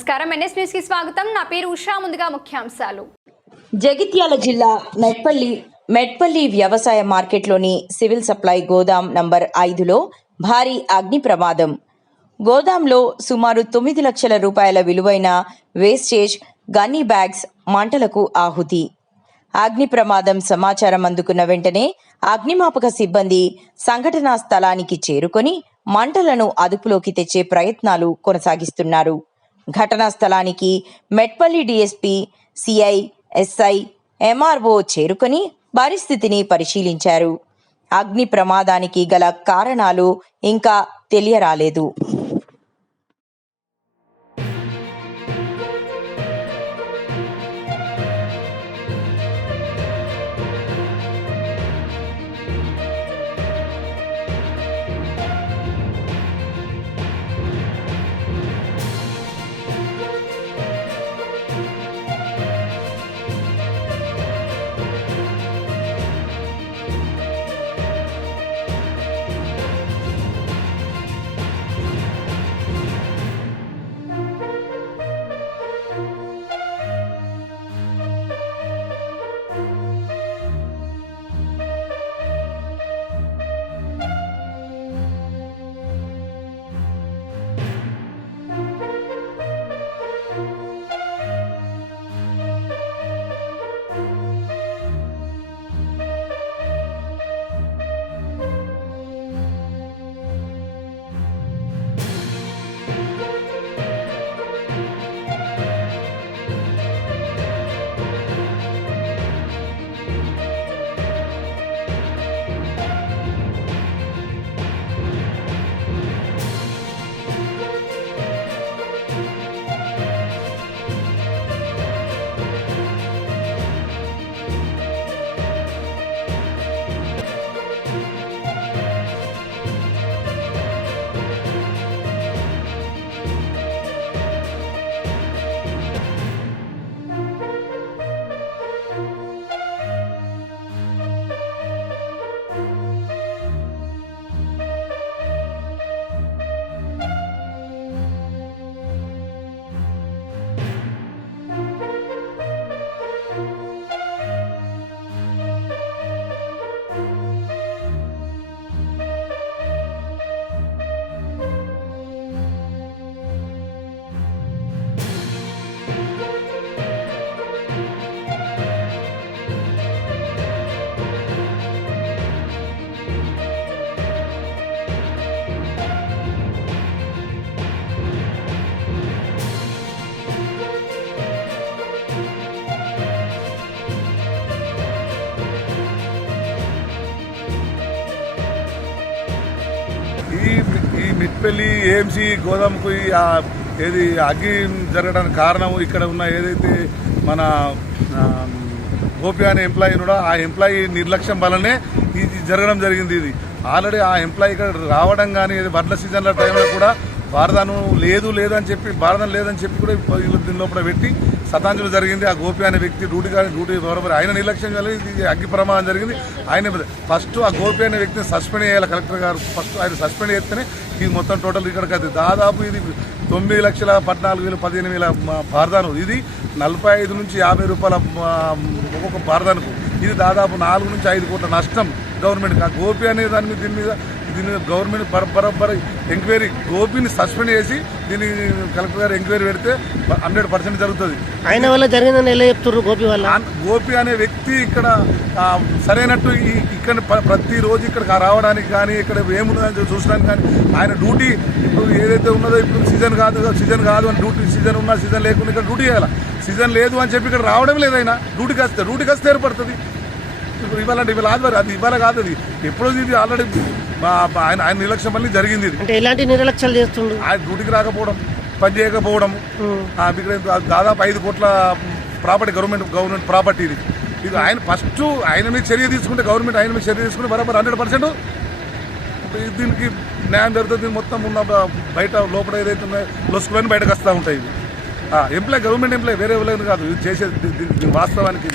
నమస్కారం. ఎన్ఎస్ న్యూస్కి స్వాగతం. నా పేరు ఉషా. ముందుగా ముఖ్యాంశాలు. జగిత్యాల జిల్లా మెట్పల్లి మెట్పల్లి వ్యవసాయ మార్కెట్లోని సివిల్ సప్లై గోదాం నంబర్ ఐదులో భారీ అగ్ని ప్రమాదం. గోదాంలో సుమారు తొమ్మిది లక్షల రూపాయల విలువైన వేస్టేజ్ గన్నీ బ్యాగ్స్ మంటలకు ఆహుతి. అగ్ని ప్రమాదం సమాచారం అందుకున్న వెంటనే అగ్నిమాపక సిబ్బంది సంఘటనా స్థలానికి చేరుకొని మంటలను అదుపులోకి తెచ్చే ప్రయత్నాలు కొనసాగిస్తున్నారు. ఘటనా స్థలానికి Metpalli DSP CI SI MRO చేరుకొని పరిస్థితిని పరిశీలించారు. అగ్ని ప్రమాదానికి గల కారణాలు ఇంకా తెలియరాలేదు. ఈ ఈ మిట్పల్లి ఏఎంసీ గోదాముకు ఈ ఏది అగ్గి జరగడానికి కారణం ఇక్కడ ఉన్న ఏదైతే మన గోపి అనే ఎంప్లాయీ ఉన్నాడో ఆ ఎంప్లాయీ నిర్లక్ష్యం వల్లనే ఇది జరగడం జరిగింది ఇది. ఆల్రెడీ ఆ ఎంప్లాయీ ఇక్కడ రావడం కానీ వడ్ల సీజన్ల టైంలో కూడా భారతను లేదు లేదని చెప్పి భారతం లేదని చెప్పి కూడా వీళ్ళు దీని లోపల పెట్టి శతాంజలి జరిగింది ఆ గోపి అనే వ్యక్తి డ్యూటీ కానీ డ్యూటీ బరోబర్ ఆయన నిర్లక్ష్యం కలిగి ఇది అగ్గి ప్రమాదం జరిగింది. ఆయన ఫస్ట్ ఆ గోపి అనే వ్యక్తిని సస్పెండ్ చేయాలి కలెక్టర్ గారు. ఫస్ట్ ఆయన సస్పెండ్ చేస్తేనే ఇది మొత్తం టోటల్ ఇక్కడికి అది దాదాపు ఇది తొమ్మిది లక్షల పద్నాలుగు వేలు పదిహేను వేల భారదాను ఇది నలభై ఐదు నుంచి యాభై రూపాయల ఒక్కొక్క భారతానికి. ఇది దాదాపు నాలుగు నుంచి ఐదు కోట్ల నష్టం గవర్నమెంట్ ఆ గోపి అనే దాని మీద దీని మీద దీని గవర్నమెంట్ బర బరబర ఎంక్వైరీ గోపిని సస్పెండ్ చేసి దీన్ని కలెక్టర్ గారు ఎంక్వైరీ పెడితే హండ్రెడ్ పర్సెంట్ జరుగుతుంది. ఆయన వల్ల జరిగిందని ఎలా చెప్తున్నారు గోపి వల్ల? గోపి అనే వ్యక్తి ఇక్కడ సరైనట్టు ఈ ఇక్కడ ప్రతిరోజు ఇక్కడ రావడానికి కానీ ఇక్కడ ఏమున్నదని చూసడానికి కానీ ఆయన డ్యూటీ ఇప్పుడు ఏదైతే ఉన్నదో ఇప్పుడు సీజన్ కాదు సీజన్ కాదు అని డ్యూటీ సీజన్ ఉన్నా సీజన్ లేకుండా ఇక్కడ డ్యూటీ చేయాలి? సీజన్ లేదు అని చెప్పి ఇక్కడ రావడం లేదు ఆయన. డ్యూటీకి వస్తే డ్యూటీకి వస్తే ఏర్పడుతుంది. ఇప్పుడు ఇవ్వాలంటే ఇవాళ ఆదివారం అది ఇవాళ కాదు అది. ఎప్పుడో ఇది ఆల్రెడీ ఆయన ఆయన నిర్లక్ష్యం మళ్ళీ జరిగింది ఇది. అంటే ఎలాంటి నిర్లక్ష్యాలు ఆయన డ్యూటీకి రాకపోవడం పని చేయకపోవడం ఇక్కడ దాదాపు ఐదు కోట్ల ప్రాపర్టీ గవర్నమెంట్ గవర్నమెంట్ ప్రాపర్టీ ఇది. ఇది ఆయన ఫస్ట్ ఆయన మీద చర్య తీసుకుంటే గవర్నమెంట్ ఆయన మీద చర్య తీసుకుంటే బరాబర్ హండ్రెడ్ పర్సెంట్. దీనికి న్యాయం జరుగుతుంది మొత్తం ఉన్న బయట లోపల ఏదైతే ఉన్నాయో లొసుకులని బయటకు వస్తూ ఉంటాయి. ఎంప్లాయ్ గవర్నమెంట్ ఎంప్లాయ్ వేరే ఎవరైనా కాదు ఇది చేసేది వాస్తవానికి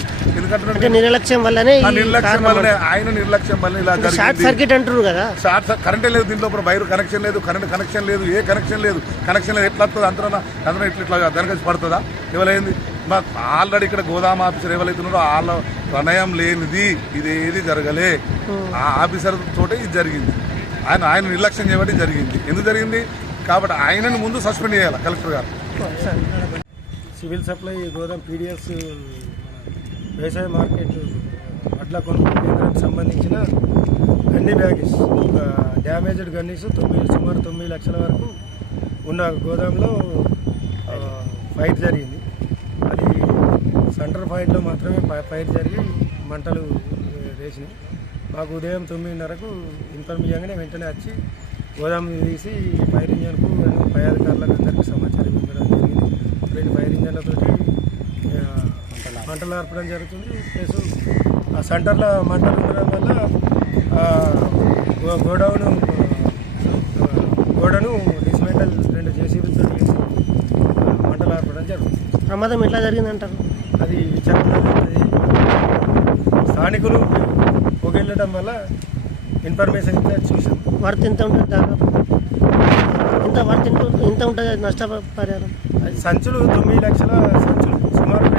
ఎందుకంటే నిర్లక్ష్యం వల్లనే నిర్లక్ష్యం వల్లనే ఆయన నిర్లక్ష్యం వల్ల ఇలా షార్ట్ సర్క్యూట్ అంటారు కదా. షార్ట్ కరెంటే లేదు దీంట్లో వైర్ కనెక్షన్ లేదు కరెంట్ కనెక్షన్ లేదు ఏ కనెక్షన్ లేదు. కనెక్షన్ లేదు ఎట్లా వస్తుంది అంతరం అందరం ఇట్లా ఇట్లా దరఖాస్తు పడుతుందా? ఎవరైంది మా ఆల్రెడీ ఇక్కడ గోదాం ఆఫీసర్ ఎవరైతున్నారో వాళ్ళ ప్రణయం లేనిది ఇది ఏది జరగలే. ఆ ఆఫీసర్ తోటే ఇది జరిగింది. ఆయన ఆయన నిర్లక్ష్యం చేయబట్టి జరిగింది. ఎందుకు జరిగింది? కాబట్టి ఆయనను ముందు సస్పెండ్ చేయాలి కలెక్టర్ గారు. సివిల్ సప్లై గోదాం పీడిఎస్ వ్యవసాయ మార్కెట్ వడ్ల కొనుగోలు కేంద్రానికి సంబంధించిన గన్ని ఒక డ్యామేజ్డ్ గన్నీస్ తొమ్మిది సుమారు తొమ్మిది లక్షల వరకు ఉన్న గోదాంలో ఫైర్ జరిగింది. అది సెంటర్ పాయింట్లో మాత్రమే ఫై- ఫైర్ జరిగి మంటలు వేసినాయి. మాకు ఉదయం తొమ్మిదిన్నరకు ఇన్ఫర్మేషన్గానే వెంటనే వచ్చి గోదాం తీసి ఫైర్ ఇంజన్కు పై అధికారులకు అందరికీ సమాచారం ఇవ్వడం జరిగింది. రెండు ఫైర్ ఇంజన్లతోటి మంటలు ఆర్పడం జరుగుతుంది. ప్లస్ ఆ సెంటర్లో మంటలు ఉండడం వల్ల గోడౌను గోడను డిస్మెంటల్ రెండు జేసీబీలతో మంటలు ఆర్పడం జరుగుతుంది. ప్రమాదం ఎట్లా జరిగింది అంటారు అది విచారణ స్థానికులు పొగెళ్ళడం వల్ల ఇన్ఫర్మేషన్ ఇస్తే చూసాం వర్త్ ఎంత ఉంటుంది దాదాపు? ఇంత వర్త్ ఎంత ఇంత ఉంటుంది నష్టపరిహారం? అది సంచులు తొమ్మిది లక్షల సంచులు సుమారు